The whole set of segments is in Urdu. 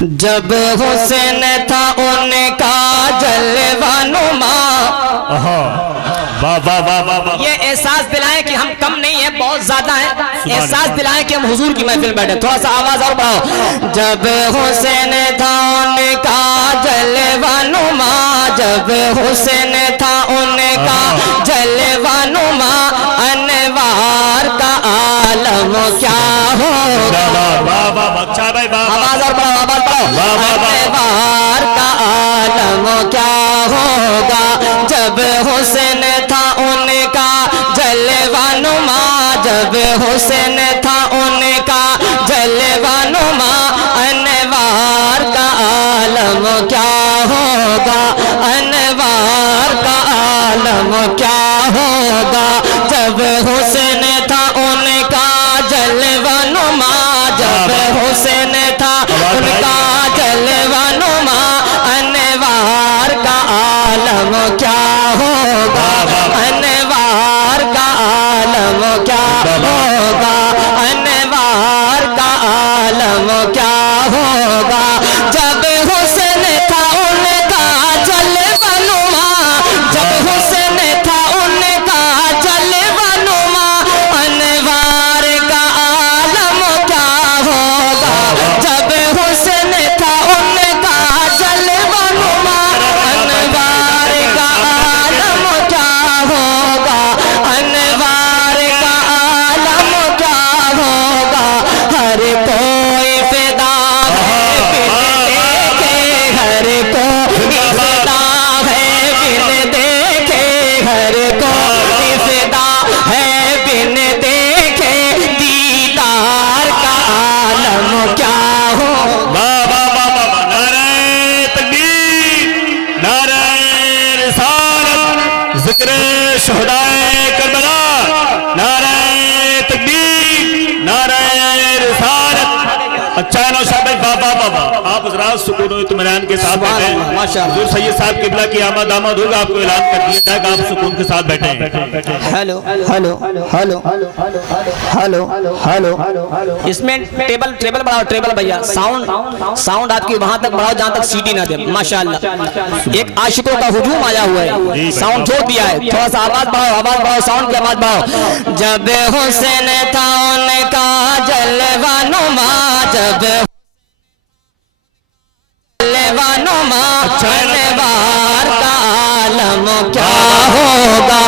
جب حسین تھا ان کا جلوہ نما. یہ احساس دلائیں کہ ہم کم نہیں ہیں، بہت زیادہ ہیں. احساس دلائیں کہ ہم حضور کی محفل بیٹھے. تھوڑا سا آواز اور بڑھاؤ. جب حسین تھا ان کا جلوہ نما، جب حسین تھا ان کا جلوہ نما، انوار کا عالم کیا ہوگا. آواز اور بڑھاؤ، آواز بڑھاؤ. انوار کا عالم کیا ہوگا جب حسین تھا ان کا جلوہ نما، جب حسین تھا ان کا جلوہ نما، انوار کا عالم کیا ہوگا، انوار کا عالم کیا ہوگا جب حسین تھا ان کا جلوہ نما، جب حسین تھا ان کا جلوہ نما، انوار کا عالم کیا ہوگا، انوار کا عالم کیا ہوگا، انوار کا عالم کیا ہوگا جب حسین تھا ان کا جلوہ نما، جب حسین تھا ان کا جلوہ نما، انوار کا عالم کیا ہوگا جب حسین تھا ان کا جلوہ نما، انوار کا عالم کیا ہوگا، انوار کا عالم کیا ہوگا. ہر کوئی فدا ہے بن دیکھے، ہر کوئی فدا ہے بن دیکھے، ہر کوئی فدا ہے بن دیکھے، دیدار کا عالم کیا ہوگا. نعرہ تکبیر، نعرہ رسالت، ذکر شہدائے کربلا، نعرہ تکبیر، نعرہ رسالت. اچھا ہے نوشاد بھائی، بابا بابا آپ حضرات سکون و اطمینان کے ساتھ بیٹھیں. حضور سید صاحب قبلہ کی آمد آمد ہوگا، آپ کو اعلان کر دیا جائے گا، آپ سکون کے ساتھ بیٹھیں. Hello hello hello hello hello. اس میں ٹریبل بڑھاؤ، ٹریبل بھیا. ساؤنڈ آپ کی وہاں تک بڑھاؤ جہاں تک سیٹی نہ دے. ماشاءاللہ ایک عاشقوں کا ہجوم آیا ہوا ہے، ساؤنڈ چھوڑ دیا ہے. تھوڑا سا آواز بڑھاؤ، آواز بڑھاؤ، ساؤنڈ کی آواز بڑھاؤ. جب حسین تھا ان کا جلوہ نما، جب جلوہ نما، انوار کا عالم کیا ہوگا،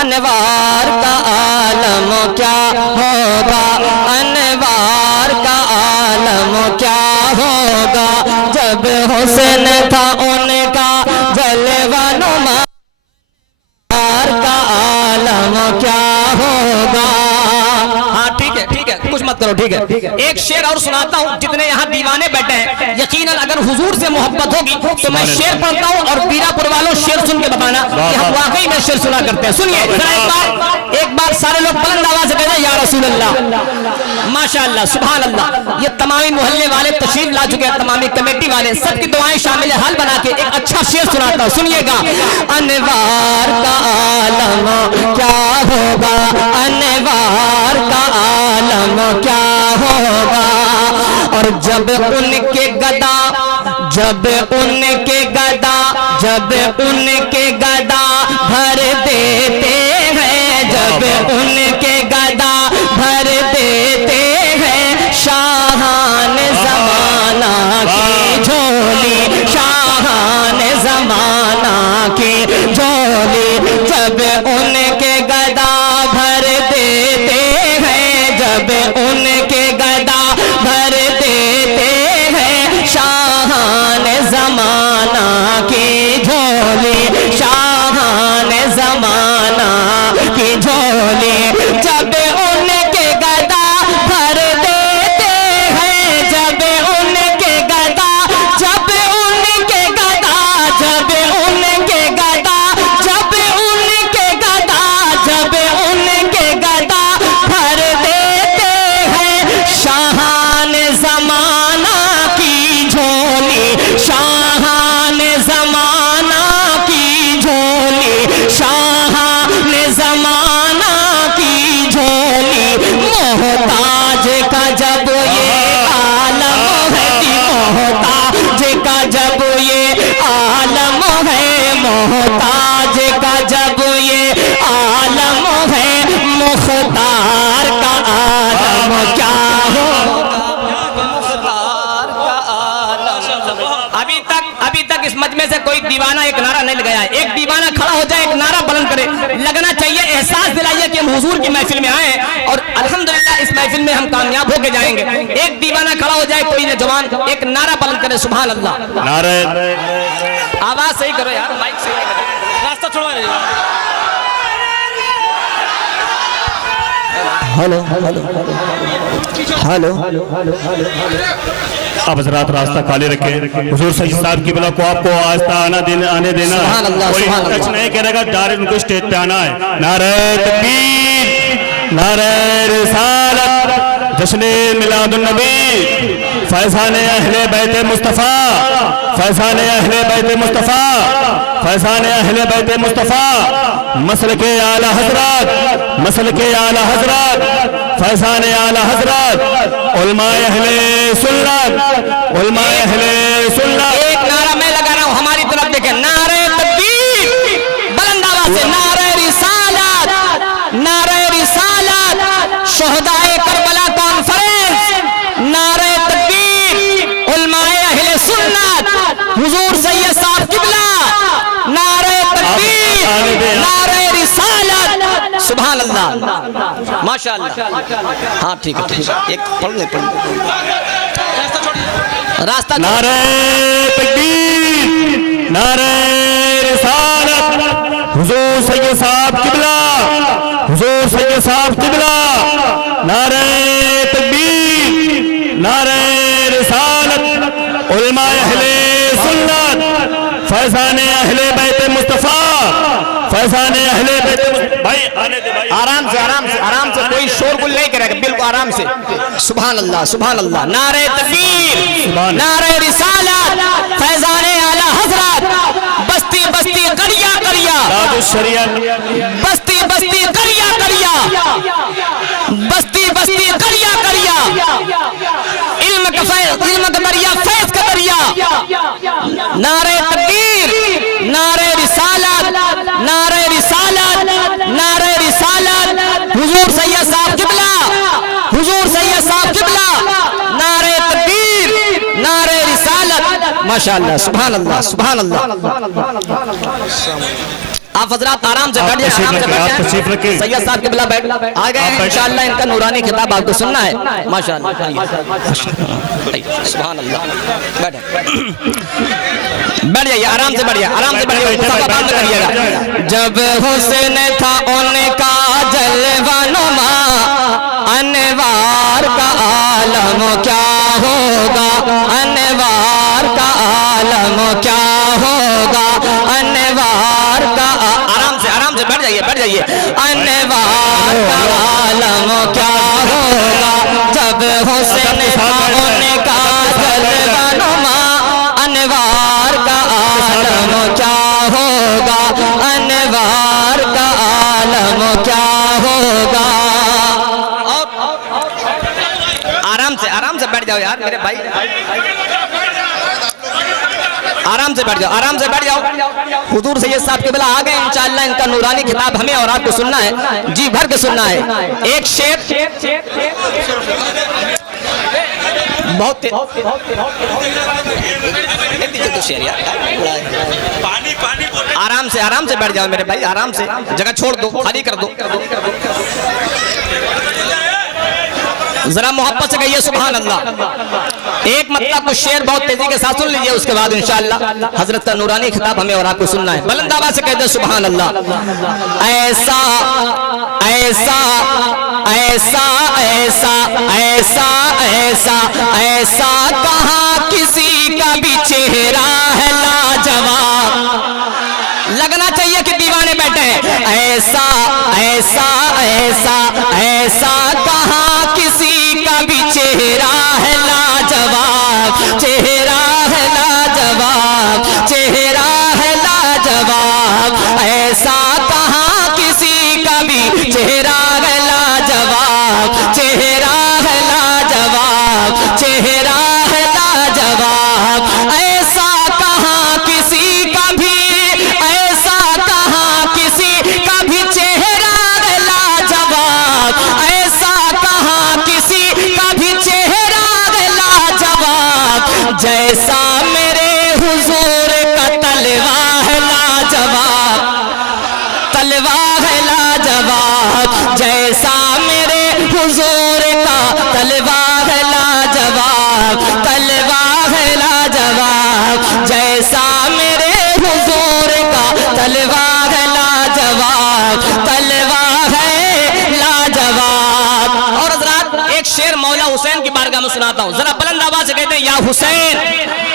انوار کا عالم کیا ہوگا، انوار کا عالم کیا ہوگا جب حسین تھا ان کا جلوہ نما، انوار کا عالم کیا ہوگا. ہاں ٹھیک ہے ٹھیک ہے، کچھ مت کرو، ٹھیک ہے. ایک شعر اور سناتا ہوں. جتنے یہاں دیوانے بیٹھے ہیں یقیناً اگر حضور سے محبت ہوگی تو میں شعر پڑھتا ہوں اور بیرا پور والوں شعر سن کے بتانا کہ ہم واقعی میں شعر سنا کرتے ہیں. سنیے ذرا ایک بار سارے لوگ بلند آواز سے کہتے ہیں یا رسول اللہ. ماشاءاللہ سبحان اللہ. یہ تمامی محلے والے تشریف لا چکے ہیں، تمامی کمیٹی والے، سب کی دعائیں شامل حال بنا کے ایک اچھا شعر سناتا ہوں. سنیے گا. انوار کا عالم کیا ہوگا، انوار کا عالم کیا ہوگا. اور جب ان کے گدا، جب ان کے گدا، جب ان کے گدا بھر دیتے ہیں، جب ان کے گدا بھر دیتے ہیں، شاہان زمانہ کی جھولی، شاہان زمانہ کی جھولی. جب ان کے گدا بھر دیتے ہیں، جب ان کے گدا بھر دیتے ہیں، شاہان زمانہ کی جھولی، شاہان زمانہ تک اس مجمع سے کوئی دیوانہ ایک نعرہ نہیں لگایا ہے. ایک دیوانہ کھڑا ہو جائے, ایک نعرہ بلند کرے. لگنا چاہیے, احساس دلائیے کہ ہم حضور کی محفل میں آئے ہیں اور الحمدللہ اس محفل میں ہم کامیاب ہو کے جائیں گے. ایک دیوانہ کھڑا ہو جائے, کوئی نوجوان ایک نعرہ بلند کرے, سبحان اللہ. نعرہ آواز صحیح کرو یار, مائک صحیح کرو, راستہ چھوڑو. ہلو ہلو ہلو, اب حضرات راستہ خالی رکھیں. حضور سید صاحب کی بلا کو آپ کو آہستہ آنے دینا سبحان اللہ, کوئی سبحان اللہ. ٹچ نہیں کرے گا, ڈائریکٹ ان کو اسٹیج پہ آنا ہے. نعرہ تکبیر, نعرہ رسالت, جشن میلاد النبی, فیضان اہل بیت مصطفیٰ, فیضان اہل بیت مصطفیٰ, فیضان اہل بیت مصطفیٰ, مسلک اعلی حضرات, مسلک اعلی حضرات, فیضان اعلی حضرات, علماء اہل سنت, علماء اہل سنت. ایک نعرہ میں لگا رہا ہوں, ہماری طرف دیکھیں. نعرہ تکبیر, بلند آواز سے. نعرہ رسالت, نعرہ رسالت, شہدائے کربلا کانفرنس. نعرہ تکبیر, علماء اہل سنت, حضور سید صاحب قبلہ. نعرہ تکبیر, نعرہ رسالت, سبحان اللہ, ماشاءاللہ. ہاں ٹھیک ہے, ایک پڑھ لیں. راستہ نعرہ تکبیر, نعرہ رسالت, حضور سید صاحب قبلہ, حضور سید صاحب قبلہ. نعرہ تکبیر, نعرہ رسالت, علماء اہل سنت, فیضان اہل بیت مصطفیٰ, فیضان اہل بیت مصطفیٰ. بھائی آنے دے بھائی, آرام سے, آرام سے, آرام سے, کوئی شور گل نہیں کرے گا, بالکل آرام سے. سبحان اللہ, سبحان اللہ. نعرہ تکبیر, نعرہ رسالت, فیضان اعلی حضرت, بستی بستی قریہ قریہ, تاج الشریعت, بستی بستی قریہ قریہ, بستی بستی قریہ قریہ, علم کا فیض, علم کا دریا, فیض کا دریا. نعرہ تکبیر, نعرہ رسالت, نعرہ رسالت, نعرہ رسالت, حضور سید صاحب قبلہ, حضور سید صاحب قبلہ. نعرہ تکبیر, نعرہ رسالت, ماشاءاللہ, سبحان اللہ, سبحان اللہ. آپ حضرات آرام سے بیٹھ جائیں, آرام سے بیٹھ جائیں. سید صاحب قبلہ بیٹھ آ گئے ہیں, انشاءاللہ ان کا نورانی خطاب آپ کو سننا ہے. ماشاءاللہ, سبحان اللہ. بیٹھ جائیے, آرام سے بیٹھ جائیے, آرام سے بیٹھ جائیے, مصطفیٰ بات نہ کریے گا. جب حسن تھا ان کا جلوہ نما, انوار کا عالم کیا ہوگا, انوار کا عالم کیا ہوگا, انوار کا. آرام سے بیٹھ جائیے, بیٹھ جائیے. انوار کا عالم کیا ہوگا, جب حسن تھا ان کا جلوہ نما, انوار کا عالم کیا ہوگا, انوار کا عالم کیا ہوگا. آرام سے بیٹھ جاؤ یار میرے بھائی, آرام سے بیٹھ جاؤ, آرام سے بیٹھ جاؤ. حضور سید صاحب قبلہ آ گئے, انشاءاللہ ان کا نورانی خطاب ہمیں اور آپ کو سننا ہے, جی بھر کے سننا ہے. ایک شعر بہت آرام سے بیٹھ جاؤ میرے بھائی, آرام سے, جگہ چھوڑ دو, خالی کر دو. ذرا محبت سے کہیے سبحان اللہ. ایک مطلب کچھ شعر بہت تیزی کے ساتھ سن لیجئے, اس کے بعد انشاءاللہ حضرت کا نورانی خطاب ہمیں اور آپ کو سننا ہے. بلند آواز سے کہتے ہیں سبحان اللہ. ایسا ایسا ایسا ایسا ایسا ایسا ایسا کہاں کسی کا بھی چہرہ ہے لاجواب. لگنا چاہیے کہ دیوانے بیٹھے ہیں. ایسا ایسا ایسا ایسا کہاں کسی کا بھی چہرہ ہے لاجواب, چہرہ ہے لاجواب, چہرہ ہے لاجواب. ایسا کہاں کسی کا بھی چہرہ ہے لاجواب, چہرہ ہے لاجواب, چہرہ ہے لاجواب. ایسا کہاں کسی کا بھی, ایسا کہاں کسی کا بھی چہرہ ہے لاجواب. ایسا حسین،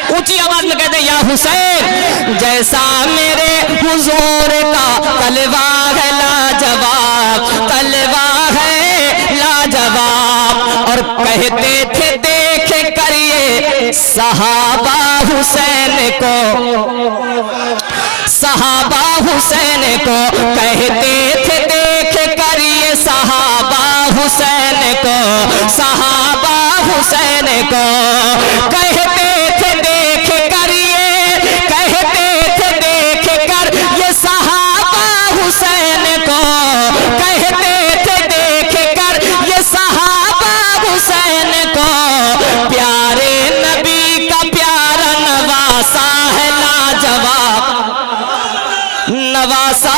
اونچی آواز میں کہتے ہیں یا حسین، جیسا میرے حضور کا طلبہ ہے لاجواب، طلبہ ہے لاجواب، اور کہتے تھے دیکھ کر یہ صحابہ حسین کو، صحابہ حسین کو کہتے تھے دیکھ کر یہ صحابہ حسین کو، صحابہ حسین کو کہتے تھے دیکھ کر یہ، کہتے تھے دیکھ کر یہ صحابہ حسین کو، کہتے تھے دیکھ کر یہ صحابہ حسین کو، پیارے نبی کا پیارا نواسا ہے لاجواب، نواسا